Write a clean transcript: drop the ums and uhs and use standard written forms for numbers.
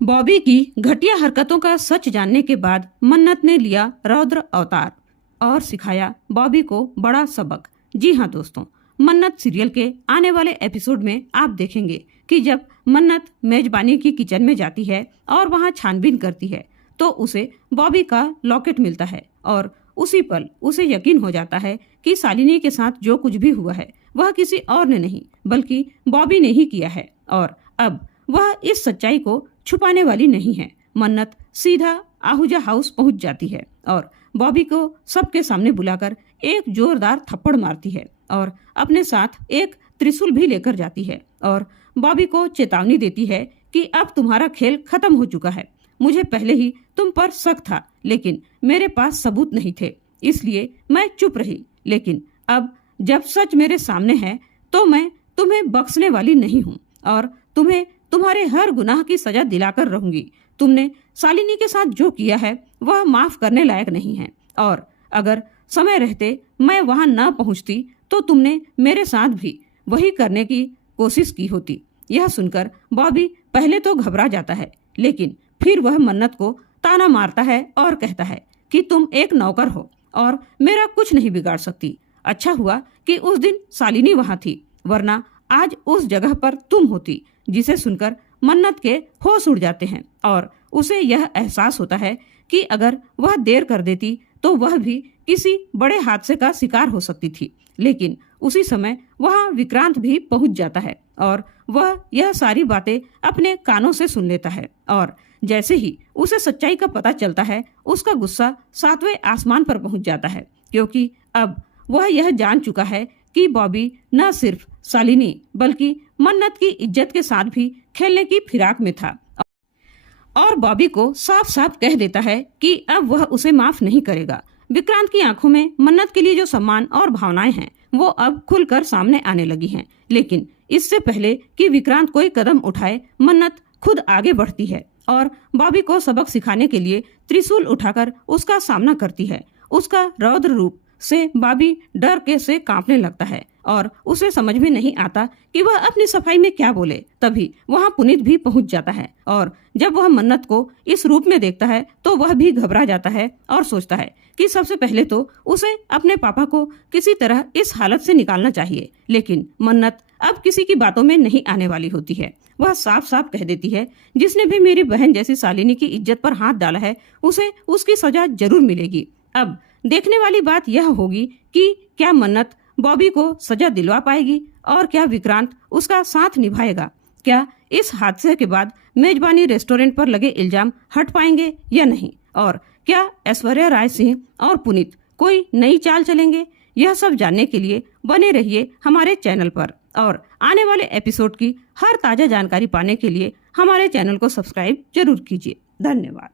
बॉबी की घटिया हरकतों का सच जानने के बाद मन्नत ने लिया रौद्र अवतार और सिखाया बॉबी को बड़ा सबक। जी हाँ दोस्तों, मन्नत सीरियल के आने वाले एपिसोड में आप देखेंगे कि जब मन्नत मेजबानी की किचन में जाती है और वहाँ छानबीन करती है तो उसे बॉबी का लॉकेट मिलता है और उसी पल उसे यकीन हो जाता है कि शालिनी के साथ जो कुछ भी हुआ है वह किसी और ने नहीं बल्कि बॉबी ने ही किया है और अब वह इस सच्चाई को छुपाने वाली नहीं है। मन्नत सीधा आहूजा हाउस पहुंच जाती है और बॉबी को सबके सामने बुलाकर एक जोरदार थप्पड़ मारती है और अपने साथ एक त्रिशूल भी लेकर जाती है और बॉबी को चेतावनी देती है कि अब तुम्हारा खेल खत्म हो चुका है। मुझे पहले ही तुम पर शक था लेकिन मेरे पास सबूत नहीं थे, इसलिए मैं चुप रही। लेकिन अब जब सच मेरे सामने है तो मैं तुम्हें बख्शने वाली नहीं हूँ और तुम्हें तुम्हारे हर गुनाह की सजा दिलाकर रहूंगी। तुमने शालिनी के साथ जो किया है वह माफ करने लायक नहीं है और अगर समय रहते मैं वहां न पहुंचती तो तुमने मेरे साथ भी वही करने की कोशिश की होती। यह सुनकर बॉबी पहले तो घबरा जाता है लेकिन फिर वह मन्नत को ताना मारता है और कहता है कि तुम एक नौकर हो और मेरा कुछ नहीं बिगाड़ सकती। अच्छा हुआ कि उस दिन शालिनी वहां थी, वरना आज उस जगह पर तुम होती। जिसे सुनकर मन्नत के होश उड़ जाते हैं और उसे यह एहसास होता है कि अगर वह देर कर देती तो वह भी किसी बड़े हादसे का शिकार हो सकती थी। लेकिन उसी समय वहां विक्रांत भी पहुंच जाता है और वह यह सारी बातें अपने कानों से सुन लेता है और जैसे ही उसे सच्चाई का पता चलता है उसका गुस्सा 7वें आसमान पर पहुंच जाता है, क्योंकि अब वह यह जान चुका है कि बॉबी न सिर्फ शालिनी बल्कि मन्नत की इज्जत के साथ भी खेलने की फिराक में था और बॉबी को साफ साफ कह देता है कि अब वह उसे माफ नहीं करेगा। विक्रांत की आंखों में मन्नत के लिए जो सम्मान और भावनाएं हैं वो अब खुलकर सामने आने लगी हैं। लेकिन इससे पहले कि विक्रांत कोई कदम उठाए मन्नत खुद आगे बढ़ती है और बॉबी को सबक सिखाने के लिए त्रिशूल उठाकर उसका सामना करती है। उसका रौद्र रूप से बॉबी डर के से कांपने लगता है और उसे समझ में नहीं आता कि वह अपनी सफाई में क्या बोले। तभी वहां पुनीत भी पहुंच जाता है और जब वह मन्नत को इस रूप में देखता है तो वह भी घबरा जाता है और सोचता है कि सबसे पहले तो उसे अपने पापा को किसी तरह इस हालत से निकालना चाहिए। लेकिन मन्नत अब किसी की बातों में नहीं आने वाली होती है। वह साफ साफ कह देती है जिसने भी मेरी बहन जैसी शालिनी की इज्जत पर हाथ डाला है उसे उसकी सजा जरूर मिलेगी। अब देखने वाली बात यह होगी कि क्या मन्नत बॉबी को सजा दिलवा पाएगी और क्या विक्रांत उसका साथ निभाएगा। क्या इस हादसे के बाद मेजबानी रेस्टोरेंट पर लगे इल्जाम हट पाएंगे या नहीं, और क्या ऐश्वर्या राय सिंह और पुनीत कोई नई चाल चलेंगे। यह सब जानने के लिए बने रहिए हमारे चैनल पर और आने वाले एपिसोड की हर ताजा जानकारी पाने के लिए हमारे चैनल को सब्सक्राइब जरूर कीजिए। धन्यवाद।